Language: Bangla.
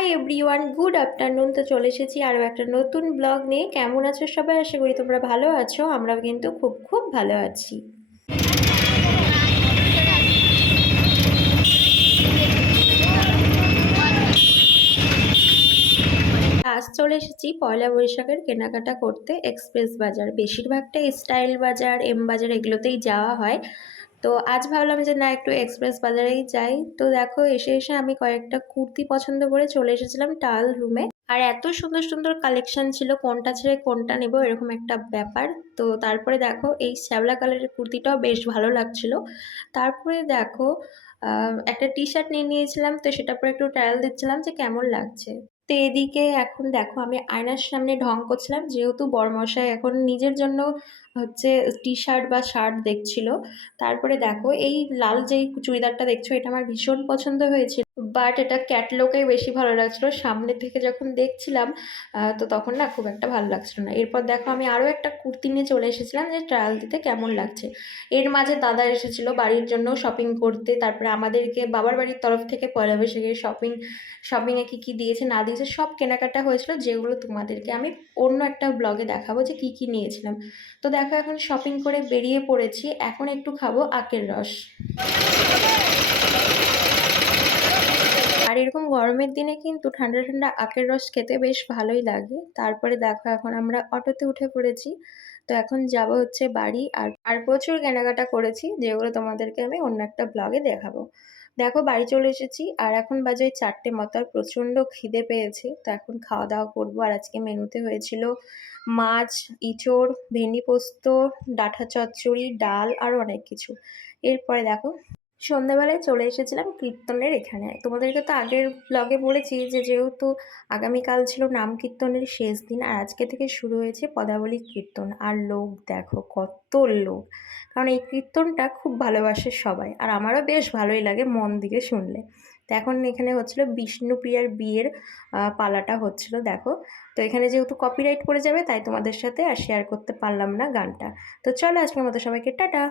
হাই এভরিওয়ান গুড আফটারনুন তো চলে এসেছি আরও একটা নতুন ব্লগ নিয়ে। কেমন আছো সবাই? আশা করি তোমরা ভালো আছো, আমরাও কিন্তু খুব খুব ভালো আছি। আজ চলে এসেছি পয়লা বৈশাখের কেনাকাটা করতে। এক্সপ্রেস বাজার বেশিরভাগটা স্টাইল বাজার এম বাজার, এগুলোতেই যাওয়া হয়। তো আজ ভাবলাম যে না, একটু এক্সপ্রেস বাজারেই যাই। তো দেখো, এসে এসে আমি কয়েকটা কুর্তি পছন্দ করে চলে এসেছিলাম টাল রুমে আর এত সুন্দর সুন্দর কালেকশন ছিল, কোনটা ছেড়ে কোনটা নেব এরকম একটা ব্যাপার। তো তারপরে দেখো, এই শ্যাওলা কালারের কুর্তিটাও বেশ ভালো লাগছিল। তারপরে দেখো একটা টি শার্ট নিয়ে নিয়েছিলাম, তো সেটা পরে একটু ট্রায়াল দিচ্ছিলাম যে কেমন লাগছে। তো এদিকে এখন দেখো আমি আয়নার সামনে ঢং করছিলাম, যেহেতু বড়মশাই এখন নিজের জন্য হচ্ছে টি শার্ট বা শার্ট দেখছিল। তারপরে দেখো এই লাল যেই চুড়িদারটা দেখছ, এটা আমার ভীষণ পছন্দ হয়েছিল। বাট এটা ক্যাটলগে বেশি ভালো লাগছিল। সামনে থেকে যখন দেখছিলাম তো তখন না খুব একটা ভালো লাগছিল না। এরপর দেখো আমি আরও একটা কুর্তি নিয়ে চলে এসেছিলাম যে ট্রায়াল দিতে কেমন লাগছে। এর মাঝে দাদা এসেছিল বাড়ির জন্য শপিং করতে। তারপরে আমাদেরকে বাবার বাড়ির তরফ থেকে পয়লা বৈশাখের শপিং শপিংয়ে কী কী দিয়েছে, না দিয়েছে, সব কেনাকাটা হয়েছিল যেগুলো তোমাদেরকে আমি অন্য একটা ব্লগে দেখাবো যে কী কী নিয়েছিলাম। তো দেখো এখন শপিং করে বেরিয়ে পড়েছি। এখন একটু খাব আখের রস। এরকম গরমের দিনে কিন্তু ঠান্ডা ঠান্ডা আখের রস খেতে বেশ ভালোই লাগে। তারপরে দেখো এখন আমরা অটোতে উঠে পড়েছি। তো এখন যাব হচ্ছে বাড়ি আর আর প্রচুর কেনাকাটা করেছি, যেগুলো তোমাদেরকে আমি অন্য একটা ব্লগে দেখাবো। দেখো বাড়ি চলে এসেছি আর এখন বাজে ওই চারটে মতো আর প্রচণ্ড খিদে পেয়েছে। তো এখন খাওয়া দাওয়া করব আর আজকে মেনুতে হয়েছিল মাছ, ইঁচড়, ভেন্ডি পোস্ত, ডাঁটা চচ্চড়ি, ডাল আর অনেক কিছু। এরপরে দেখো সন্ধ্যাবেলায় চলে এসেছিলাম কীর্তনের এখানে। তোমাদেরকে তো আগের ব্লগে বলেছি যে যেহেতু আগামীকাল ছিল নাম কীর্তনের শেষ দিন, আর আজকে থেকে শুরু হয়েছে পদাবলী কীর্তন। আর লোক, দেখো কত লোক। কারণ এই কীর্তনটা খুব ভালোবাসে সবাই, আর আমারও বেশ ভালোই লাগে মন দিকে শুনলে। তো এখন এখানে হচ্ছিল বিষ্ণুপ্রিয়ার বিয়ের পালাটা হচ্ছিল, দেখো। তো এখানে যেহেতু কপিরাইট পড়ে যাবে, তাই তোমাদের সাথে আর শেয়ার করতে পারলাম না গানটা। তো চলো আজকের মতো সবাইকে টাটা।